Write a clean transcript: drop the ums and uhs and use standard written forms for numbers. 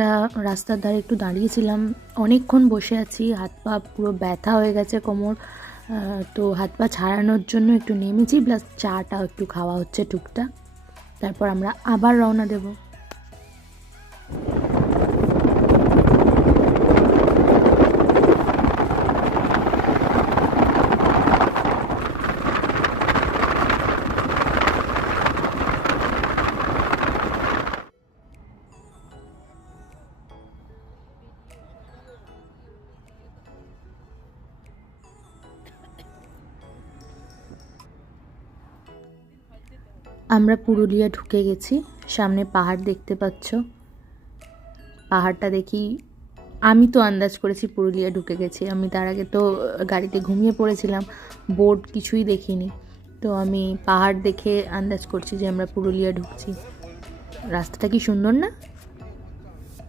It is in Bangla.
একটা রাস্তার ধারে একটু দাঁড়িয়েছিলাম, অনেকক্ষণ বসে আছি, হাত পা পুরো ব্যথা হয়ে গেছে, কোমর। তো হাত পা ছাড়ানোর জন্য একটু নেমেছি, প্লাস চাটাও একটু খাওয়া হচ্ছে টুকটাক। তারপর আমরা আবার রওনা দেব। আমরা পুরুলিয়া ঢুকে গেছি, সামনে পাহাড় দেখতে পাচ্ছ। পাহাড়টা দেখি, আমি তো আন্দাজ করেছি পুরুলিয়া ঢুকে গেছি। আমি তার আগে তো গাড়িতে ঘুমিয়ে পড়েছিলাম, বোর্ড কিছুই দেখিনি। তো আমি পাহাড় দেখে আন্দাজ করছি যে আমরা পুরুলিয়া ঢুকছি। রাস্তাটা কি সুন্দর না?